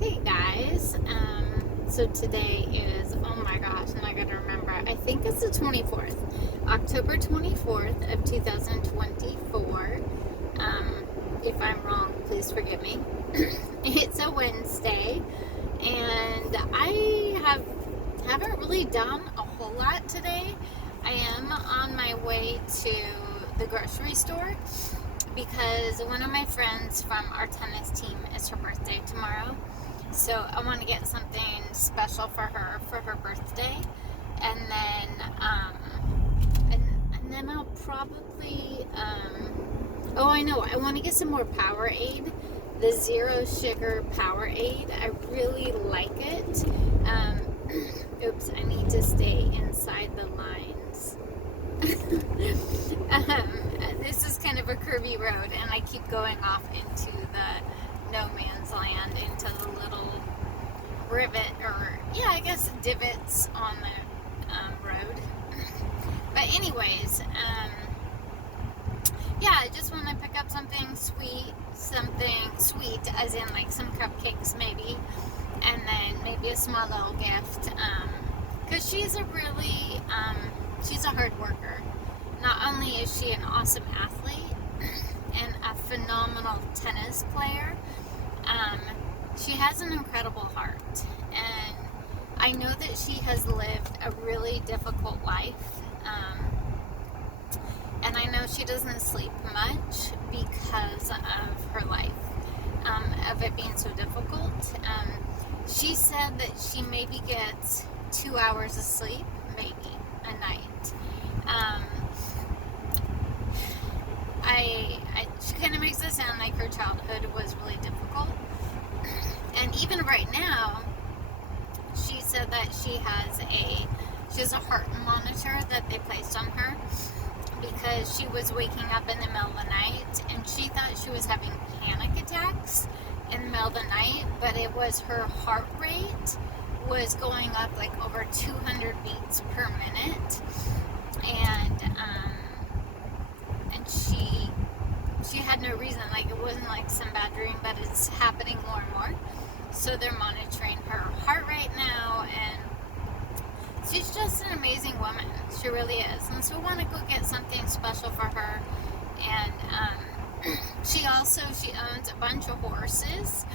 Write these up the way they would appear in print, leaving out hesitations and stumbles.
Hey guys, so today is, oh my gosh, I'm not going to remember, I think it's the 24th, October 24th of 2024. If I'm wrong, please forgive me. It's a Wednesday, and haven't really done a whole lot today. I am on my way to the grocery store because one of my friends from our tennis team, is her birthday tomorrow. So I want to get something special for her birthday, and then I'll probably oh, I know, I want to get some more Powerade, the zero sugar Powerade. I really like it. Oops, I need to stay inside the lines. This is kind of a curvy road, and I keep going off into the no man's land, into the little rivet, or yeah, I guess divots on the road. But anyways, yeah, I just want to pick up something sweet, as in like some cupcakes maybe, and then maybe a small little gift, because she's a really, she's a hard worker. Not only is she an awesome athlete and a phenomenal tennis player, she has an incredible heart. And I know that she has lived a really difficult life. And I know she doesn't sleep much because of her life, of it being so difficult. She said that she maybe gets 2 hours of sleep, maybe, a night. She kind of makes it sound like her childhood was really difficult. And even right now, she said that she has a heart monitor that they placed on her because she was waking up in the middle of the night, and she thought she was having panic attacks in the middle of the night, but it was her heart rate was going up like over 200 beats per minute, and she had no reason, like it wasn't like some bad dream, but it's happening more and more. So they're monitoring her heart rate now, and she's just an amazing woman. She really is. And so we want to go get something special for her. And she owns a bunch of horses.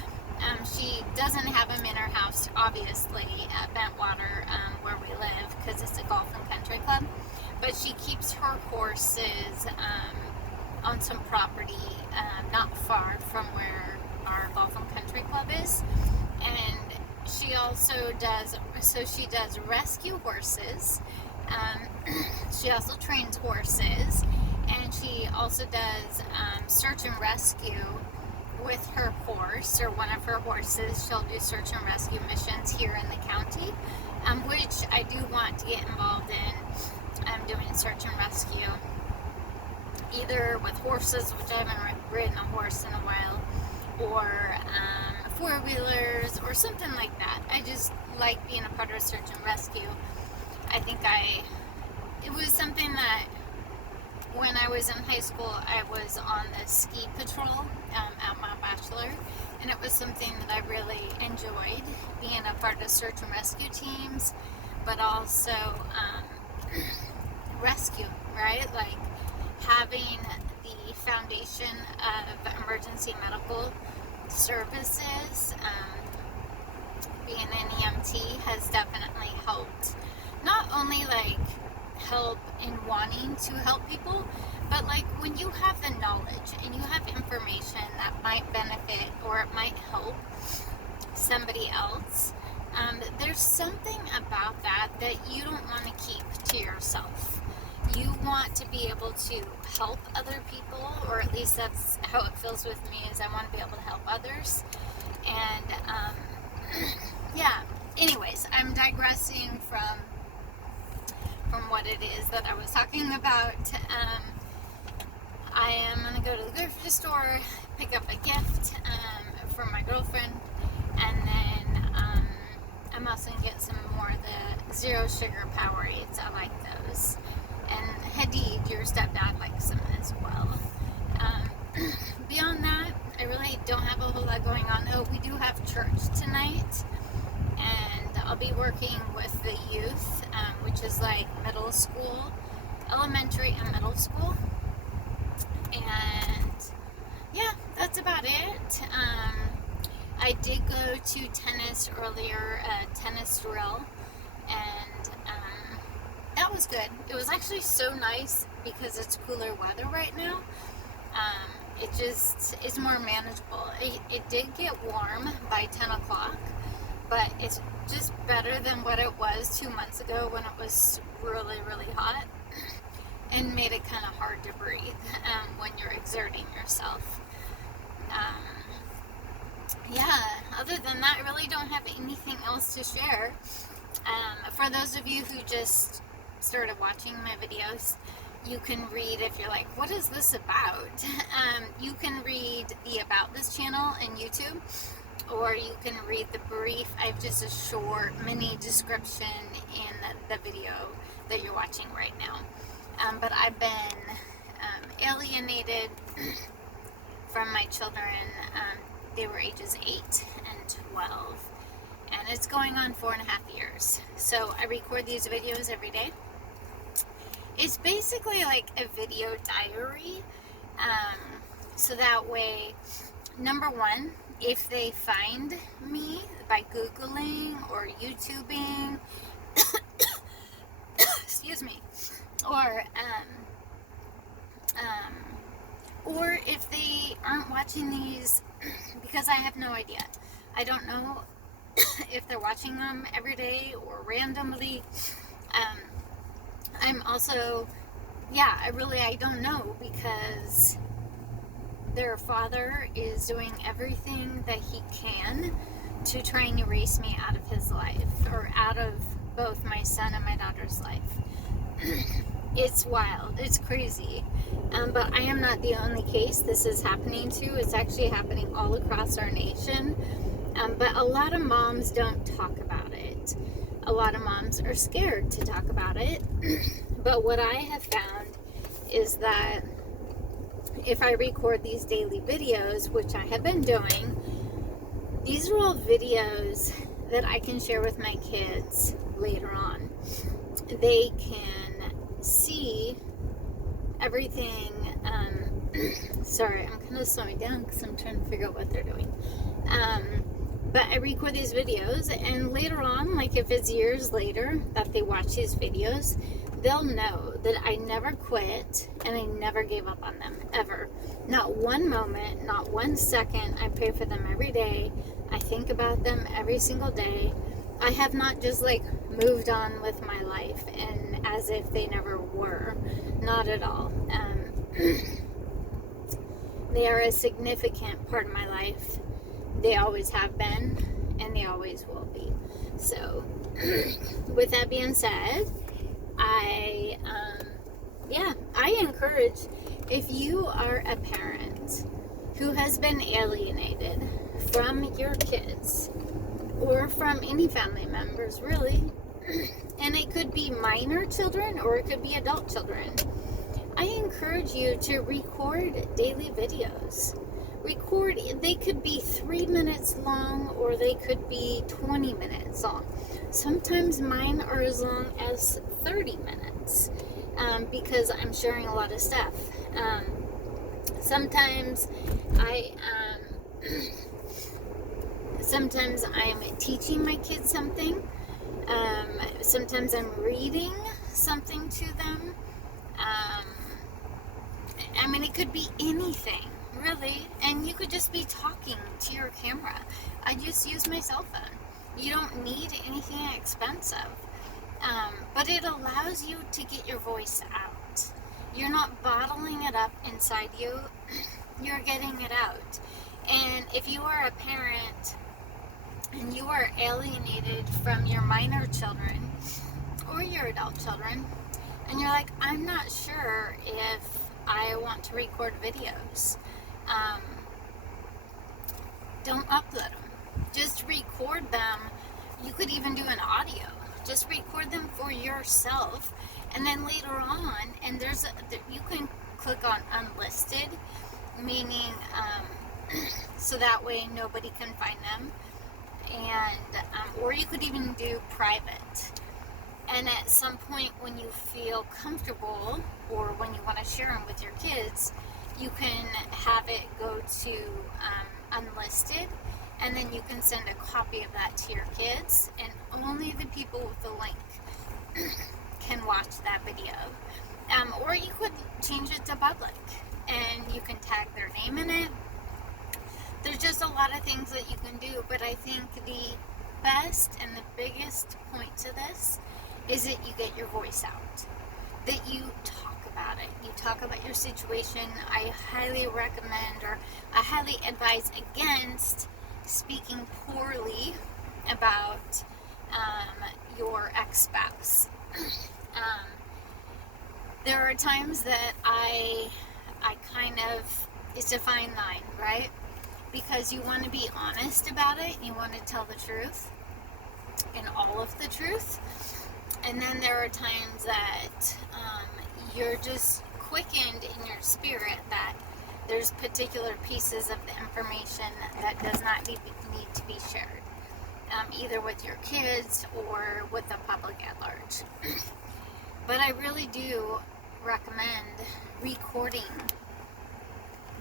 She doesn't have them in her house, obviously, at Bentwater, where we live, because it's a golf and country club. But she keeps her horses on some property not far from where our golf and country club is. And she also does rescue horses. She also trains horses, and she also does search and rescue with her horse, or one of her horses. She'll do search and rescue missions here in the county, which I do want to get involved in. I'm doing search and rescue, either with horses, which I haven't ridden a horse in a while, or four-wheelers, or something like that. I just like being a part of search and rescue. I think it was something that when I was in high school, I was on the ski patrol at my bachelor, and it was something that I really enjoyed, being a part of search and rescue teams, but also rescue, right? Like having the foundation of emergency medical services, being an EMT has definitely helped. Not only like help in wanting to help people, but like when you have the knowledge and you have information that might benefit or it might help somebody else, there's something about that you don't want to keep to yourself. You want to be able to help other people, or at least that's how it feels with me, is I want to be able to help others. And yeah, anyways, I'm digressing from what it is that I was talking about. I am going to go to the grocery store, pick up a gift from my girlfriend, and then I'm also going to get some more of the zero sugar Powerades. I like those. And Hadid, your stepdad, likes them as well. Beyond that, I really don't have a whole lot going on. Oh, we do have church tonight, and I'll be working with the youth, which is like middle school, elementary and middle school. And yeah, that's about it. I did go to tennis earlier, tennis drill, and that was good. It was actually so nice because it's cooler weather right now. It's more manageable. It did get warm by 10 o'clock, but it's just better than what it was 2 months ago when it was really, really hot and made it kind of hard to breathe when you're exerting yourself. Yeah, other than that, I really don't have anything else to share. For those of you who just started watching my videos, you can read, if you're like, what is this about? You can read the About This channel in YouTube, or you can read the brief. I have just a short mini description in the video that you're watching right now. But I've been alienated from my children. They were ages 8 and 12, and it's going on 4.5 years. So I record these videos every day. It's basically like a video diary, so that way, number one, if they find me by Googling or YouTubing, excuse me, or if they aren't watching these, because I have no idea. I don't know if they're watching them every day or randomly. I'm also, I don't know, because their father is doing everything that he can to try and erase me out of his life, or out of both my son and my daughter's life. It's wild. It's crazy. But I am not the only case this is happening to. It's actually happening all across our nation. But a lot of moms don't talk about it. A lot of moms are scared to talk about it. But what I have found is that if I record these daily videos, which I have been doing, these are all videos that I can share with my kids later on. They can see everything. Sorry, I'm kind of slowing down because I'm trying to figure out what they're doing. But I record these videos, and later on, like if it's years later that they watch these videos, they'll know that I never quit and I never gave up on them, ever. Not one moment, not 1 second. I pray for them every day. I think about them every single day. I have not just like moved on with my life and as if they never were. Not at all. They are a significant part of my life. They always have been, and they always will be. So, with that being said, I encourage, if you are a parent who has been alienated from your kids, or from any family members, really, and it could be minor children, or it could be adult children, I encourage you to record daily videos. They could be 3 minutes long, or they could be 20 minutes long. Sometimes mine are as long as 30 minutes, because I'm sharing a lot of stuff. Sometimes I'm teaching my kids something. Sometimes I'm reading something to them. It could be anything, really. And you could just be talking to your camera. I just use my cell phone. You don't need anything expensive. But it allows you to get your voice out. You're not bottling it up inside you. You're getting it out. And if you are a parent and you are alienated from your minor children or your adult children, and you're like, I'm not sure if I want to record videos, don't upload them. Just record them. You could even do an audio. Just record them for yourself, and then later on, and you can click on unlisted, meaning so that way nobody can find them. And or you could even do private. And at some point when you feel comfortable, or when you want to share them with your kids, you can have it go to unlisted, and then you can send a copy of that to your kids, and only the people with the link can watch that video. Or you could change it to public, and you can tag their name in it. There's just a lot of things that you can do, but I think the best and the biggest point to this is that you get your voice out, that you talk about it. You talk about your situation. I highly recommend, or I highly advise against speaking poorly about your ex-spouse. There are times that I kind of, it's a fine line, right? Because you want to be honest about it, you want to tell the truth, and all of the truth. And then there are times that you're just quickened in your spirit that there's particular pieces of the information that does not need to be shared, either with your kids or with the public at large. But I really do recommend recording,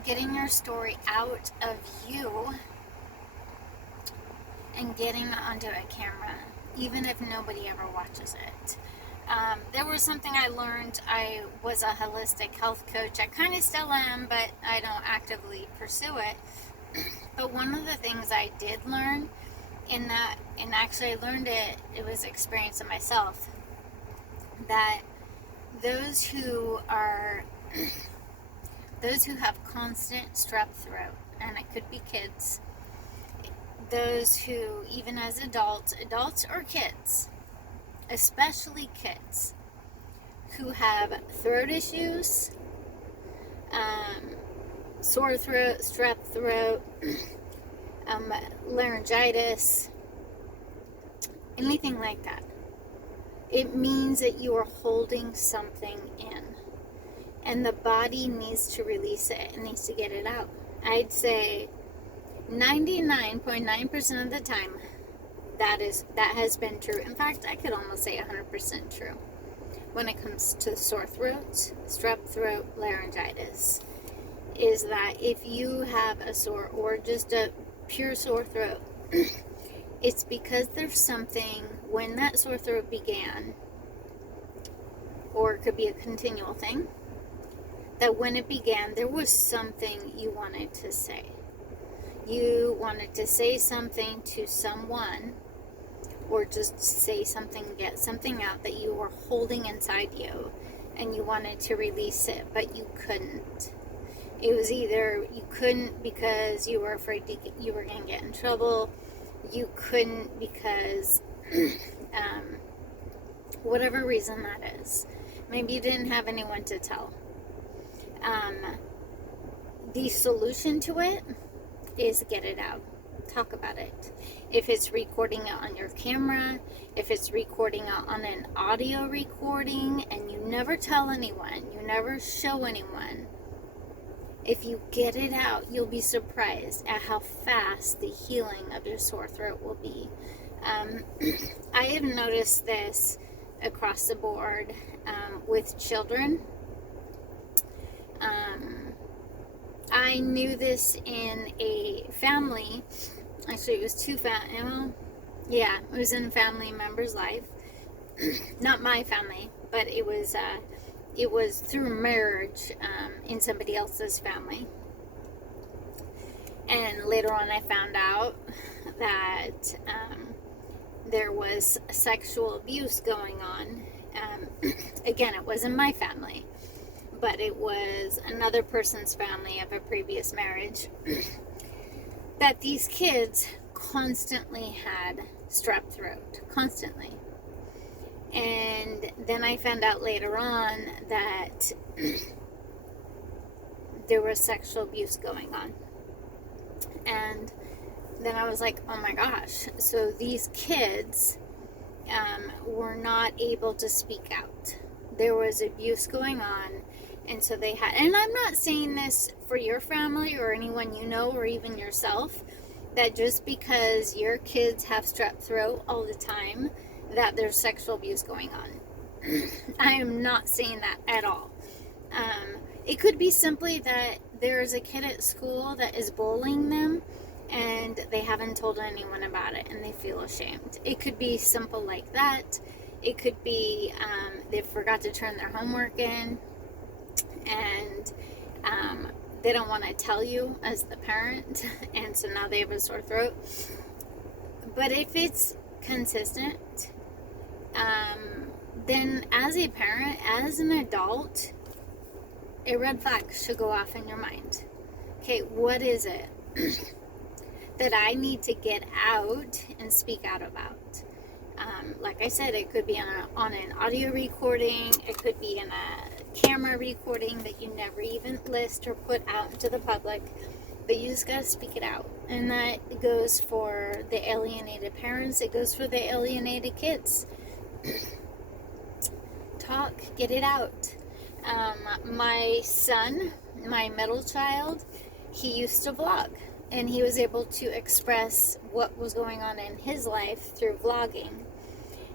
getting your story out of you and getting it onto a camera, even if nobody ever watches it. There was something I learned. I was a holistic health coach. I kind of still am, but I don't actively pursue it. But one of the things I did learn in that, and actually I learned it was experience of myself, that those who have constant strep throat, and it could be kids, those who, even as adults or kids, especially kids, who have throat issues, sore throat, strep throat, laryngitis, anything like that, it means that you are holding something in, and the body needs to release it. It needs to get it out. I'd say 99.9% of the time that has been true. In fact, I could almost say 100% true when it comes to sore throat, strep throat, laryngitis, is that if you have a sore or just a pure sore throat, it's because there's something when that sore throat began, or it could be a continual thing, that when it began, there was something you wanted to say. You wanted to say something to someone, or just say something, get something out that you were holding inside you, and you wanted to release it, but you couldn't. It was either you couldn't because you were afraid you were going to get in trouble. You couldn't because whatever reason that is. Maybe you didn't have anyone to tell. The solution to it is get it out. Talk about it. If it's recording it on your camera, if it's recording it on an audio recording, and you never tell anyone, you never show anyone, if you get it out, you'll be surprised at how fast the healing of your sore throat will be. I have noticed this across the board with children. I knew this in a family. Actually, it was it was in a family member's life. Not my family, but it was through marriage in somebody else's family. And later on I found out that there was sexual abuse going on. Again, it wasn't my family, but it was another person's family of a previous marriage. That these kids constantly had strep throat. Constantly. And then I found out later on that there was sexual abuse going on. And then I was like, oh my gosh. So these kids were not able to speak out. There was abuse going on, And so they had, and I'm not saying this for your family or anyone you know or even yourself, that just because your kids have strep throat all the time, that there's sexual abuse going on. I am not saying that at all. It could be simply that there's a kid at school that is bullying them and they haven't told anyone about it and they feel ashamed. It could be simple like that. It could be they forgot to turn their homework in and they don't want to tell you as the parent, and so now they have a sore throat. But if it's consistent, then as a parent, as an adult, a red flag should go off in your mind. Okay, what is it that I need to get out and speak out about? Like I said, it could be on an audio recording. It could be in a camera recording that you never even list or put out into the public. But you just got to speak it out. And that goes for the alienated parents. It goes for the alienated kids. Talk, get it out. My son, my middle child, he used to vlog. And he was able to express what was going on in his life through vlogging.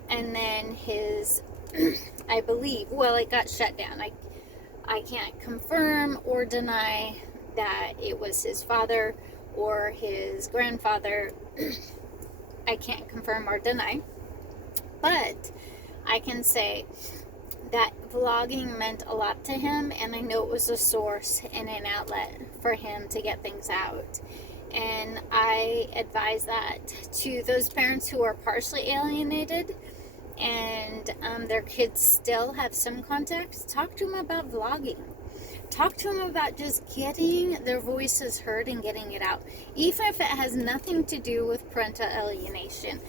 And then his, I believe, well, it got shut down. I can't confirm or deny that it was his father or his grandfather. I can't confirm or deny. But I can say that vlogging meant a lot to him, and I know it was a source and an outlet for him to get things out. And I advise that to those parents who are partially alienated and their kids still have some contacts. Talk to them about vlogging. Talk to them about just getting their voices heard and getting it out. Even if it has nothing to do with parental alienation.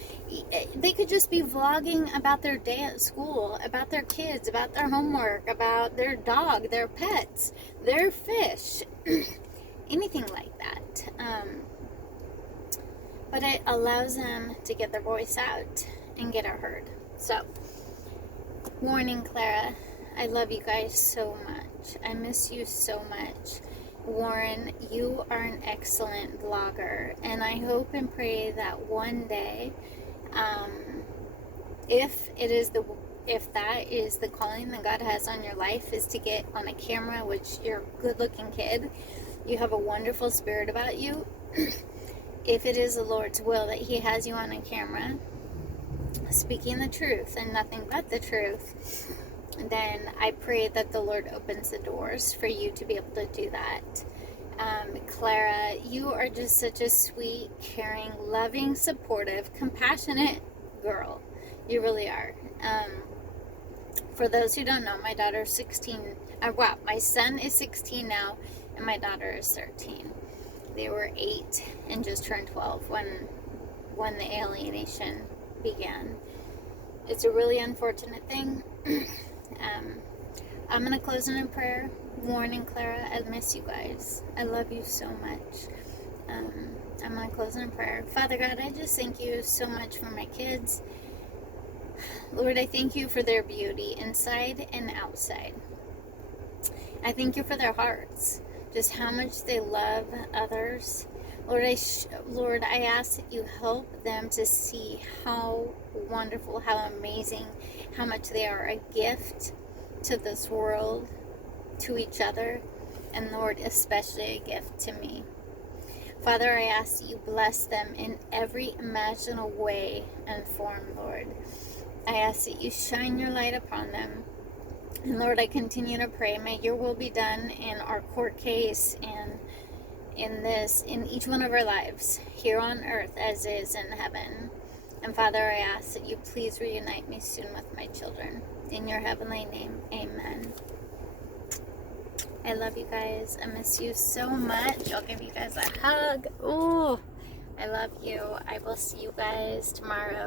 They could just be vlogging about their day at school, about their kids, about their homework, about their dog, their pets, their fish. Anything like that. But it allows them to get their voice out and get it heard. So, warning, Clara, I love you guys so much. I miss you so much. Warren, you are an excellent vlogger, and I hope and pray that one day, if that is the calling that God has on your life, is to get on a camera, which you're a good-looking kid, you have a wonderful spirit about you. If it is the Lord's will that He has you on a camera, speaking the truth and nothing but the truth, then I pray that the Lord opens the doors for you to be able to do that. Clara, you are just such a sweet, caring, loving, supportive, compassionate girl. You really are. For those who don't know, my daughter's 16. My son is 16 now, and my daughter is 13. They were 8 and just turned 12 when the alienation began. It's a really unfortunate thing. I'm going to close in a prayer. Warren and Clara, I miss you guys. I love you so much. I'm going to close in a prayer. Father God, I just thank you so much for my kids. Lord, I thank you for their beauty inside and outside. I thank you for their hearts, just how much they love others. Lord, I ask that you help them to see how wonderful, how amazing, how much they are a gift to this world, to each other, and Lord, especially a gift to me. Father, I ask that you bless them in every imaginable way and form, Lord. I ask that you shine your light upon them. And Lord, I continue to pray, may your will be done in our court case and in each one of our lives, here on earth as is in heaven. And Father, I ask that you please reunite me soon with my children. In your heavenly name, amen. I love you guys. I miss you so much. I'll give you guys a hug. Ooh, I love you. I will see you guys tomorrow.